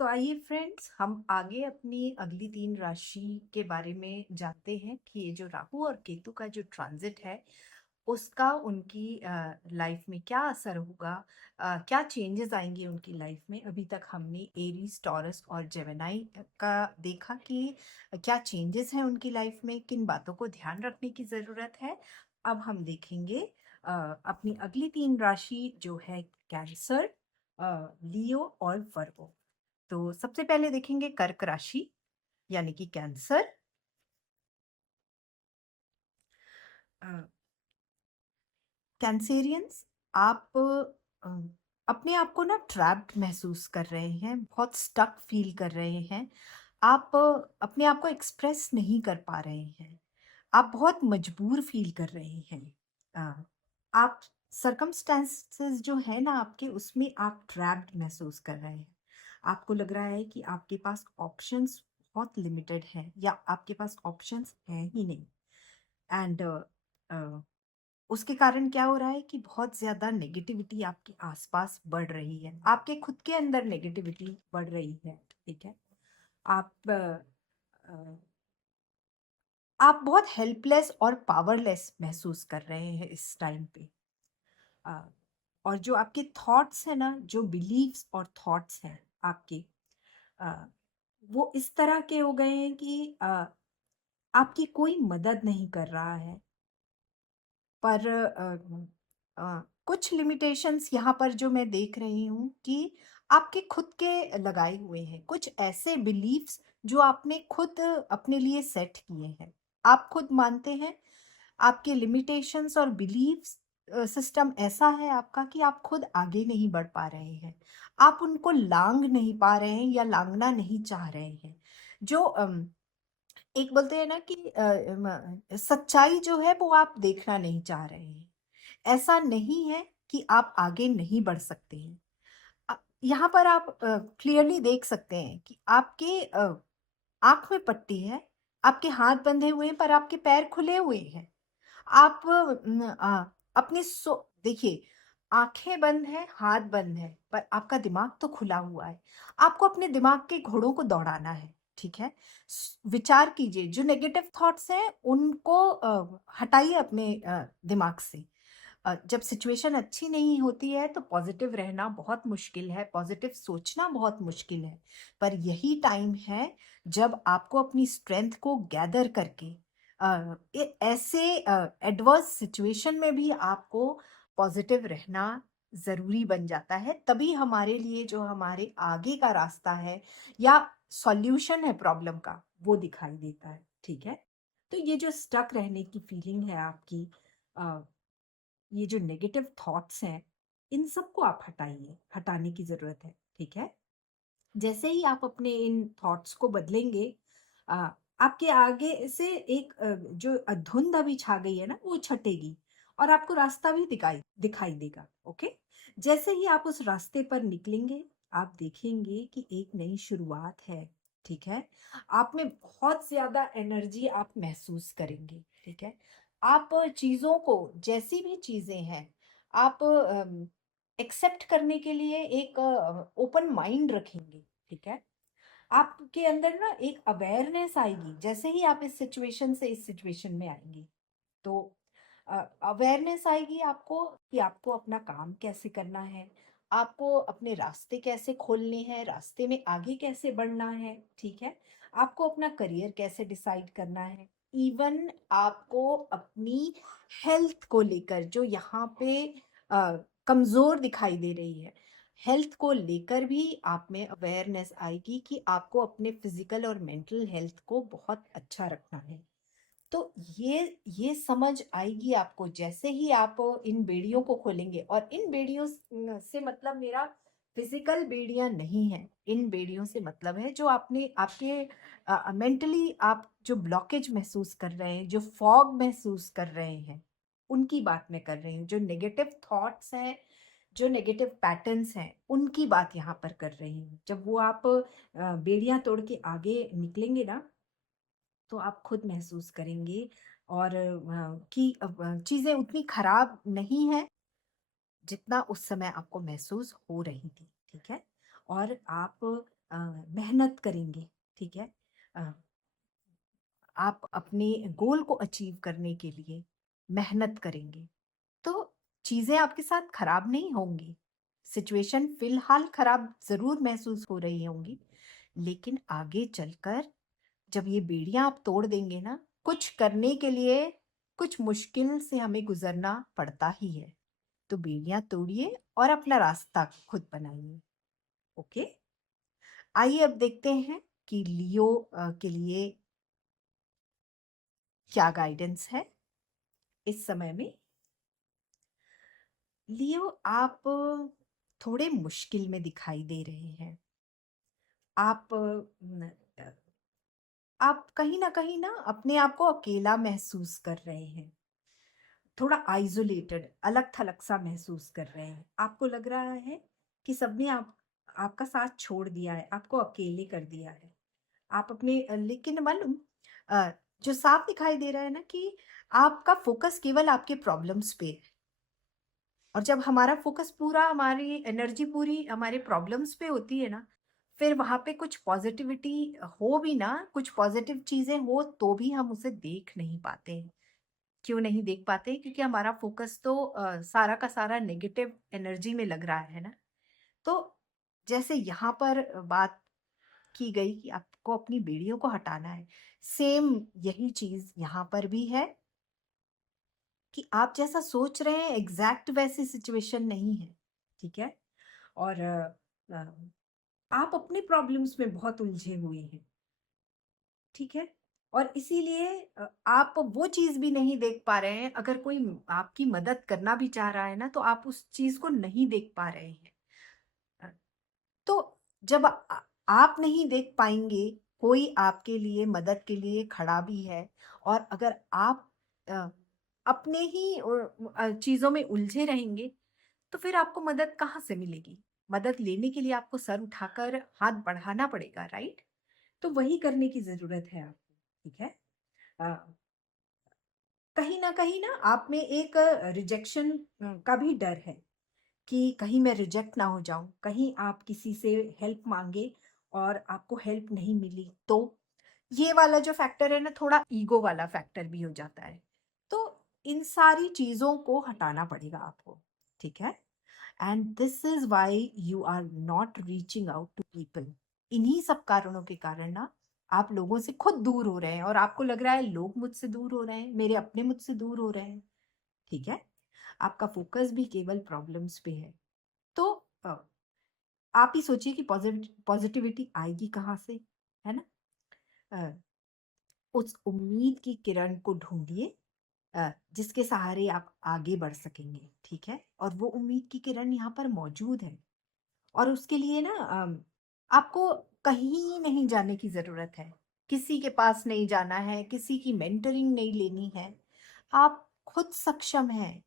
तो आइए फ्रेंड्स, हम आगे अपनी अगली 3 राशि के बारे में जानते हैं कि ये जो राहु और केतु का जो ट्रांजिट है उसका उनकी लाइफ में क्या असर होगा। क्या चेंजेस आएंगे उनकी लाइफ में। अभी तक हमने एरीज, टॉरस और जेमिनी का देखा कि क्या चेंजेस हैं उनकी लाइफ में, किन बातों को ध्यान रखने की ज़रूरत है। अब हम देखेंगे अपनी अगली 3 राशि जो है कैंसर, लियो और वर्गो। तो सबसे पहले देखेंगे कर्क राशि यानी कि कैंसर। कैंसेरियंस, आप अपने आप को ना ट्रैप्ड महसूस कर रहे हैं, बहुत स्टक फील कर रहे हैं। आप अपने आप को एक्सप्रेस नहीं कर पा रहे हैं। आप बहुत मजबूर फील कर रहे हैं। अ, आप सर्कमस्टेंसेस जो है ना आपके, उसमें आप ट्रैप्ड महसूस कर रहे हैं। आपको लग रहा है कि आपके पास ऑप्शंस बहुत लिमिटेड हैं या आपके पास ऑप्शंस हैं ही नहीं। एंड उसके कारण क्या हो रहा है कि बहुत ज़्यादा नेगेटिविटी आपके आसपास बढ़ रही है, आपके खुद के अंदर नेगेटिविटी बढ़ रही है। ठीक है। आप अ, आप बहुत हेल्पलेस और पावरलेस महसूस कर रहे हैं इस टाइम पे। अ, और जो आपके थॉट्स हैं ना, जो बिलीव्स और थॉट्स हैं आपके, अ, वो इस तरह के हो गए हैं कि आपकी कोई मदद नहीं कर रहा है। पर कुछ लिमिटेशंस यहाँ पर जो मैं देख रही हूँ कि आपके खुद के लगाए हुए हैं कुछ ऐसे बिलीफ्स जो आपने खुद अपने लिए सेट किए हैं। आप खुद मानते हैं, आपके लिमिटेशंस और बिलीफ्स सिस्टम ऐसा है आपका कि आप खुद आगे नहीं बढ़ पा रहे हैं। आप उनको लांग नहीं पा रहे हैं या लांगना नहीं चाह रहे हैं। जो एक बोलते हैं ना कि सच्चाई जो है वो आप देखना नहीं चाह रहे हैं। ऐसा नहीं है कि आप आगे नहीं बढ़ सकते हैं। यहाँ पर आप क्लियरली देख सकते हैं कि आपके आँख में पट्टी है, आपके हाथ बंधे हुए हैं पर आपके पैर खुले हुए हैं। आप अपनी देखिए, आँखें बंद हैं, हाथ बंद हैं, पर आपका दिमाग तो खुला हुआ है। आपको अपने दिमाग के घोड़ों को दौड़ाना है, ठीक है? विचार कीजिए, जो नेगेटिव थॉट्स हैं उनको हटाइए अपने दिमाग से। जब सिचुएशन अच्छी नहीं होती है तो पॉजिटिव रहना बहुत मुश्किल है, पॉजिटिव सोचना बहुत मुश्किल है। पर यही टाइम है जब आपको अपनी स्ट्रेंथ को गैदर करके ऐसे एडवर्स सिचुएशन में भी आपको पॉजिटिव रहना ज़रूरी बन जाता है। तभी हमारे लिए जो हमारे आगे का रास्ता है या सॉल्यूशन है प्रॉब्लम का, वो दिखाई देता है। ठीक है। तो ये जो स्टक रहने की फीलिंग है आपकी, ये जो नेगेटिव थॉट्स हैं, इन सबको आप हटाइए, हटाने की ज़रूरत है। ठीक है। जैसे ही आप अपने इन थॉट्स को बदलेंगे, अ, आपके आगे से एक जो धुंध अभी छा गई है ना, वो छटेगी और आपको रास्ता भी दिखाई दिखाई देगा। ओके। जैसे ही आप उस रास्ते पर निकलेंगे, आप देखेंगे कि एक नई शुरुआत है। ठीक है। आप में बहुत ज्यादा एनर्जी आप महसूस करेंगे। ठीक है। आप चीजों को, जैसी भी चीजें हैं, आप एक्सेप्ट करने के लिए एक ओपन माइंड रखेंगे। ठीक है। आपके अंदर ना एक अवेयरनेस आएगी जैसे ही आप इस सिचुएशन से इस सिचुएशन में आएंगे। तो अवेयरनेस आएगी आपको कि आपको अपना काम कैसे करना है, आपको अपने रास्ते कैसे खोलने हैं, रास्ते में आगे कैसे बढ़ना है। ठीक है। आपको अपना करियर कैसे डिसाइड करना है। इवन आपको अपनी हेल्थ को लेकर जो यहाँ पे कमजोर दिखाई दे रही है, हेल्थ को लेकर भी आप में अवेयरनेस आएगी कि आपको अपने फिजिकल और मेंटल हेल्थ को बहुत अच्छा रखना है। तो ये समझ आएगी आपको जैसे ही आप इन बेड़ियों को खोलेंगे। और इन बेड़ियों से मतलब मेरा फिजिकल बेड़ियां नहीं है। इन बेड़ियों से मतलब है जो आपने आपके मेंटली आप जो ब्लॉकेज महसूस कर रहे हैं, जो फॉग महसूस कर रहे हैं, उनकी बात मैं कर रही हूँ। जो नेगेटिव थॉट्स हैं, जो नेगेटिव पैटर्न्स हैं, उनकी बात यहाँ पर कर रही हूँ। जब वो आप बेड़ियां तोड़ के आगे निकलेंगे ना, तो आप खुद महसूस करेंगे और कि चीज़ें उतनी खराब नहीं है जितना उस समय आपको महसूस हो रही थी। ठीक है। और आप मेहनत करेंगे, ठीक है? अ, आप अपने गोल को अचीव करने के लिए मेहनत करेंगे, तो चीज़ें आपके साथ खराब नहीं होंगी। सिचुएशन फ़िलहाल खराब ज़रूर महसूस हो रही होंगी, लेकिन आगे चलकर जब ये बेड़ियाँ आप तोड़ देंगे ना, कुछ करने के लिए कुछ मुश्किल से हमें गुज़रना पड़ता ही है। तो बेड़ियाँ तोड़िए और अपना रास्ता खुद बनाइए, ओके? आइए अब देखते हैं कि लियो के लिए क्या गाइडेंस है इस समय में। लियो, आप थोड़े मुश्किल में दिखाई दे रहे हैं। आप आप कहीं न अपने आप को अकेला महसूस कर रहे हैं। थोड़ा आइसोलेटेड, अलग-थलग सा महसूस कर रहे हैं। आपको लग रहा है कि सबने आपका साथ छोड़ दिया है, आपको अकेले कर दिया है। आप अपने लेकिन मालूम अ, जो साफ दिखाई दे रहा है ना कि आपका फ़ोकस केवल आपके प्रॉब्लम्स पे है। और जब हमारा फ़ोकस पूरा, हमारी एनर्जी पूरी हमारे प्रॉब्लम्स पे होती है ना, फिर वहाँ पे कुछ पॉज़िटिविटी हो भी ना, कुछ पॉज़िटिव चीज़ें हो तो भी हम उसे देख नहीं पाते हैं। क्यों नहीं देख पाते? क्योंकि हमारा फ़ोकस तो सारा का सारा नेगेटिव एनर्जी में लग रहा है ना। तो जैसे यहाँ पर बात की गई कि आपको अपनी बेड़ियों को हटाना है, सेम यही चीज़ यहाँ पर भी है कि आप जैसा सोच रहे हैं एग्ज़ैक्ट वैसी सिचुएशन नहीं है, ठीक है? और आप अपने प्रॉब्लम्स में बहुत उलझे हुए हैं, ठीक है? और इसीलिए आप वो चीज़ भी नहीं देख पा रहे हैं, अगर कोई आपकी मदद करना भी चाह रहा है ना, तो आप उस चीज़ को नहीं देख पा रहे हैं। अ, तो जब आप नहीं देख पाएँगे, कोई आपके लिए मदद के लिए खड़ा भी है और अगर आप अ, अपने ही चीज़ों में उलझे रहेंगे, तो फिर आपको मदद कहाँ से मिलेगी? मदद लेने के लिए आपको सर उठाकर हाथ बढ़ाना पड़ेगा, राइट? तो वही करने की ज़रूरत है आपको, ठीक है? अ, कहीं न कहीं ना आप में एक रिजेक्शन का भी डर है कि कहीं मैं रिजेक्ट ना हो जाऊँ, कहीं आप किसी से हेल्प माँगे और आपको हेल्प नहीं मिली तो? ये वाला जो फैक्टर है ना, थोड़ा ईगो वाला फैक्टर भी हो जाता है। तो इन सारी चीज़ों को हटाना पड़ेगा आपको, ठीक है? And this is why you are not reaching out to people. इन्हीं सब कारणों के कारण ना आप लोगों से खुद दूर हो रहे हैं और आपको लग रहा है लोग मुझसे दूर हो रहे हैं, मेरे अपने मुझसे दूर हो रहे हैं, ठीक है? आपका फ़ोकस भी केवल प्रॉब्लम्स पे है। तो अ, आप ही सोचिए कि पॉज़िटिविटी आएगी कहाँ से, है ना? अ, उस उम्मीद की किरण को ढूँढिए जिसके सहारे आप आगे बढ़ सकेंगे, ठीक है? और वो उम्मीद की किरण यहाँ पर मौजूद है। और उसके लिए ना आपको कहीं नहीं जाने की ज़रूरत है। किसी के पास नहीं जाना है, किसी की मेंटरिंग नहीं लेनी है। आप खुद सक्षम हैं,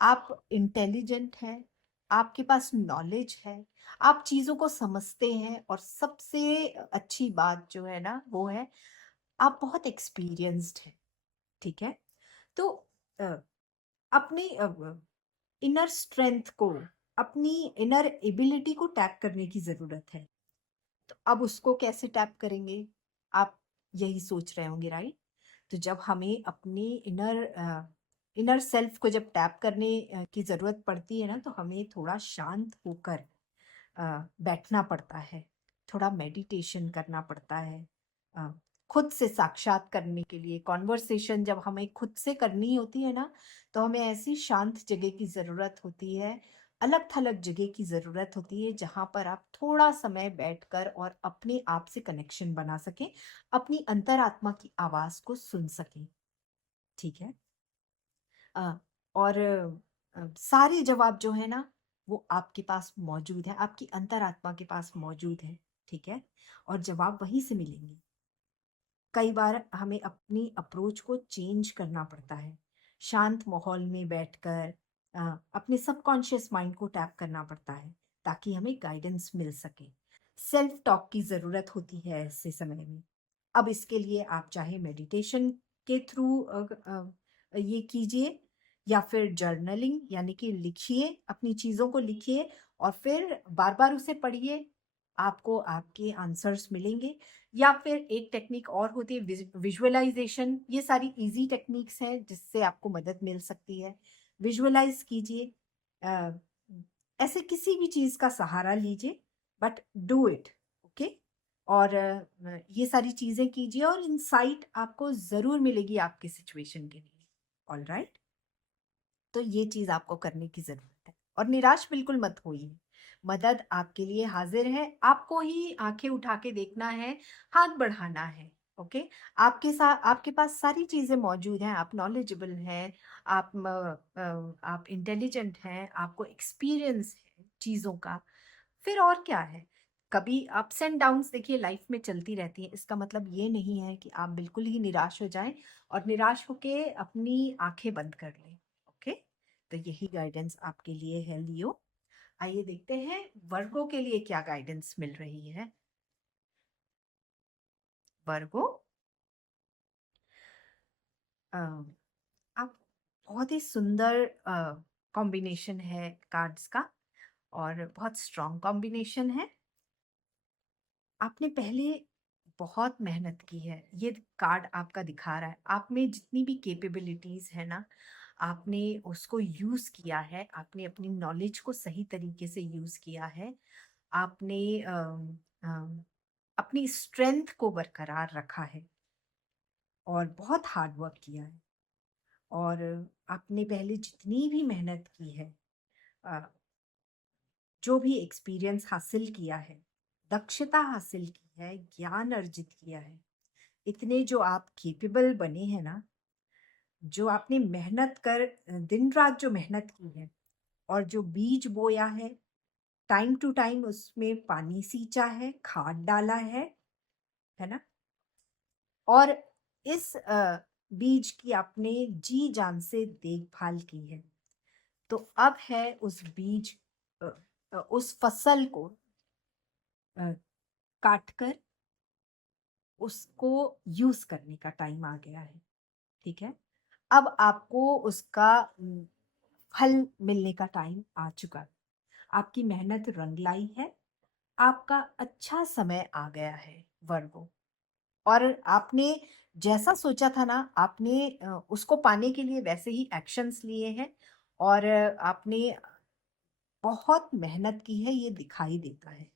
आप इंटेलिजेंट हैं, आपके पास नॉलेज है, आप चीज़ों को समझते हैं और सबसे अच्छी बात जो है ना, वो है आप बहुत एक्सपीरियंस्ड हैं, ठीक है? तो अ, अपने इनर स्ट्रेंथ को, अपनी इनर एबिलिटी को टैप करने की ज़रूरत है। तो अब उसको कैसे टैप करेंगे? आप यही सोच रहे होंगे, राइट? तो जब हमें अपनी इनर सेल्फ को जब टैप करने की ज़रूरत पड़ती है ना, तो हमें थोड़ा शांत होकर बैठना पड़ता है, थोड़ा मेडिटेशन करना पड़ता है। अ, खुद से साक्षात करने के लिए कॉन्वर्सेशन जब हमें खुद से करनी होती है ना, तो हमें ऐसी शांत जगह की ज़रूरत होती है, अलग-थलग जगह की ज़रूरत होती है, जहाँ पर आप थोड़ा समय बैठकर और अपने आप से कनेक्शन बना सकें, अपनी अंतरात्मा की आवाज़ को सुन सकें, ठीक है? अ, और सारे जवाब जो है ना, वो आपके पास मौजूद है, आपकी अंतरात्मा के पास मौजूद है, ठीक है? और जवाब वहीं से मिलेंगे। कई बार हमें अपनी अप्रोच को चेंज करना पड़ता है। शांत माहौल में बैठकर अपने सबकॉन्शियस माइंड को टैप करना पड़ता है, ताकि हमें गाइडेंस मिल सके। सेल्फ टॉक की ज़रूरत होती है ऐसे समय में। अब इसके लिए आप चाहे मेडिटेशन के थ्रू ये कीजिए या फिर जर्नलिंग यानी कि लिखिए, अपनी चीज़ों को लिखिए और फिर बार-बार उसे पढ़िए। आपको आपके आंसर्स मिलेंगे। या फिर एक टेक्निक और होती है विजुअलाइजेशन। ये सारी इजी टेक्निक्स हैं जिससे आपको मदद मिल सकती है। विजुअलाइज कीजिए, अ, ऐसे किसी भी चीज़ का सहारा लीजिए, बट डू इट। ओके। और ये सारी चीज़ें कीजिए और इंसाइट आपको ज़रूर मिलेगी आपके सिचुएशन के लिए। All right. तो ये चीज़ आपको करने की ज़रूरत है और निराश बिल्कुल मत होइए। मदद आपके लिए हाज़िर है, आपको ही आँखें उठा के देखना है, हाथ बढ़ाना है, ओके? आपके पास सारी चीज़ें मौजूद हैं, आप नॉलेजेबल हैं, आप इंटेलिजेंट हैं, आपको एक्सपीरियंस है चीज़ों का, फिर और क्या है? कभी अप्स एंड डाउन्स देखिए लाइफ में चलती रहती हैं, इसका मतलब ये नहीं है कि आप बिल्कुल ही निराश हो जाएँ और निराश होके अपनी आँखें बंद कर लें, ओके? तो यही गाइडेंस आपके लिए है लियो। आइए देखते हैं वर्गों के लिए क्या गाइडेंस मिल रही है। वर्गों, अ, आप बहुत ही सुंदर कॉम्बिनेशन है कार्ड्स का और बहुत स्ट्रॉन्ग कॉम्बिनेशन है। आपने पहले बहुत मेहनत की है, ये कार्ड आपका दिखा रहा है। आप में जितनी भी कैपेबिलिटीज़ है ना, आपने उसको यूज़ किया है, आपने अपनी नॉलेज को सही तरीके से यूज़ किया है। आपने अपनी स्ट्रेंथ को बरकरार रखा है और बहुत हार्ड वर्क किया है। और आपने पहले जितनी भी मेहनत की है, अ, जो भी एक्सपीरियंस हासिल किया है, दक्षता हासिल की है, ज्ञान अर्जित किया है, इतने जो आप कैपेबल बने हैं ना, जो आपने मेहनत कर दिन रात जो मेहनत की है और जो बीज बोया है, टाइम टू टाइम उसमें पानी सींचा है, खाद डाला है ना? और इस बीज की आपने जी जान से देखभाल की है। तो अब है उस बीज अ, उस फसल को काट कर उसको यूज़ करने का टाइम आ गया है, ठीक है? अब आपको उसका फल मिलने का टाइम आ चुका है। आपकी मेहनत रंग लाई है, आपका अच्छा समय आ गया है वर्गो। और आपने जैसा सोचा था ना, आपने उसको पाने के लिए वैसे ही एक्शंस लिए हैं और आपने बहुत मेहनत की है, ये दिखाई देता है।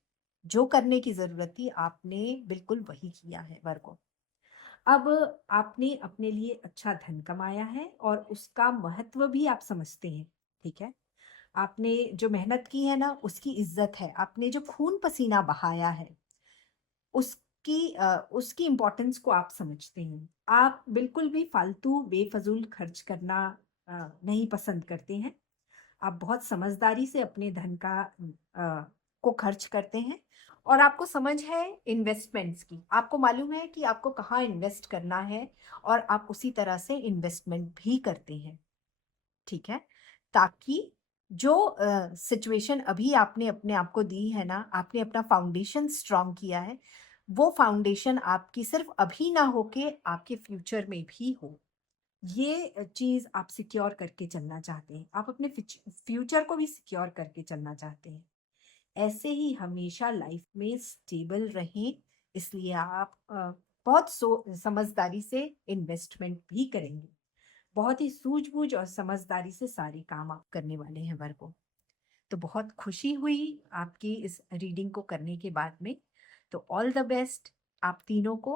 जो करने की ज़रूरत थी, आपने बिल्कुल वही किया है वर्गो। अब आपने अपने लिए अच्छा धन कमाया है और उसका महत्व भी आप समझते हैं, ठीक है? आपने जो मेहनत की है ना, उसकी इज़्ज़त है। आपने जो खून-पसीना बहाया है, उसकी इम्पोर्टेंस को आप समझते हैं। आप बिल्कुल भी फालतू बेफ़िज़ूल खर्च करना नहीं पसंद करते हैं। आप बहुत समझदारी से अपने धन को खर्च करते हैं और आपको समझ है इन्वेस्टमेंट्स की। आपको मालूम है कि आपको कहाँ इन्वेस्ट करना है और आप उसी तरह से इन्वेस्टमेंट भी करते हैं, ठीक है? ताकि जो सिचुएशन अभी आपने अपने आप को दी है ना, आपने अपना फाउंडेशन स्ट्रॉन्ग किया है, वो फाउंडेशन आपकी सिर्फ़ अभी ना होके आपके फ्यूचर में भी हो। ये चीज़ आप सिक्योर करके चलना चाहते हैं। आप अपने फ्यूचर को भी सिक्योर करके चलना चाहते हैं। ऐसे ही हमेशा लाइफ में स्टेबल रहें, इसलिए आप बहुत समझदारी से इन्वेस्टमेंट भी करेंगे। बहुत ही सूझबूझ और समझदारी से सारे काम आप करने वाले हैं वर्गों। तो बहुत खुशी हुई आपकी इस रीडिंग को करने के बाद में। तो ऑल द बेस्ट आप तीनों को।